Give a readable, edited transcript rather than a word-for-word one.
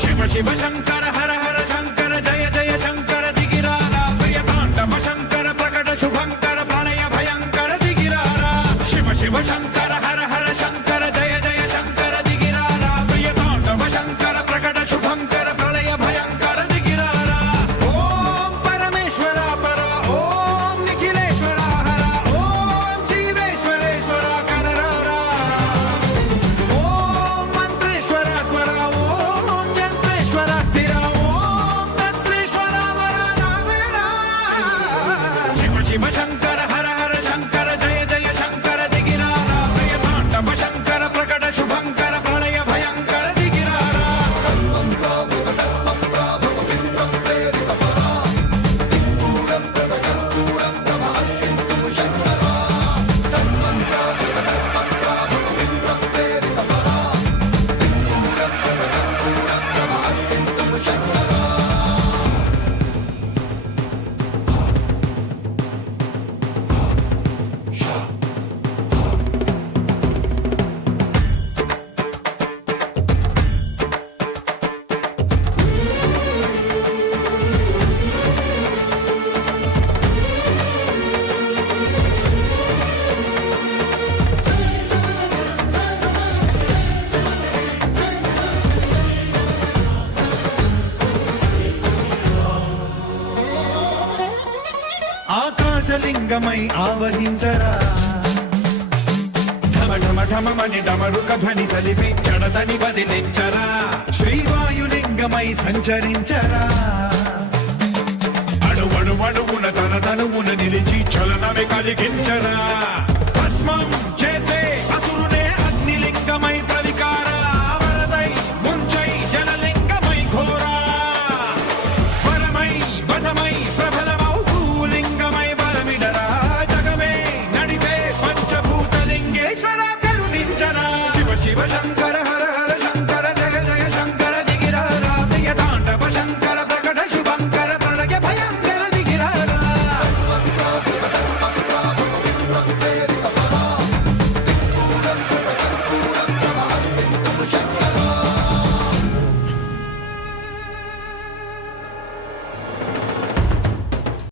శివ శివ శంకర హర హర శంకర జయ జయ శంకర దిగిరారా ప్రియ తాండవ శంకర ప్రకట శుభంకర ప్రళయ భయంకర దిగిరారా శివ శివ శంకర హర హర శంకర జయ జయ శంకర దిగిరారా ప్రియ తాండవ శంకర ప్రకట శుభంకర ప్రళయ భయంకర దిగిరారా ఓం పరమేశ్వర పర ఓం నిఖిలేశ్వర హర ఓం జీవేశ్వరేశ్వర కనరారా ఓం మంత్రేశ్వర స్వర ఓం యంత్రేశ్వర స్థిర ఓం తంత్రేశ్వర వర నావేరా శివ శివ శంకర హర హర శంకర జయ జయ శంకర దిగిరారా ప్రియ తాండవ శంకర ప్రకట శుభంకర ప్రళయ భయంకర దిగిరారా ఆకాశలింగమై ఆవహించరా ఢమ ఢమ ఢమమని డమరుక ధ్వని సలిపి జడదని వదిలించరా శ్రీవాయులింగమై సంచరించరా అణువణువున తన తనువున నిలిచి చలనమే కలిగించరా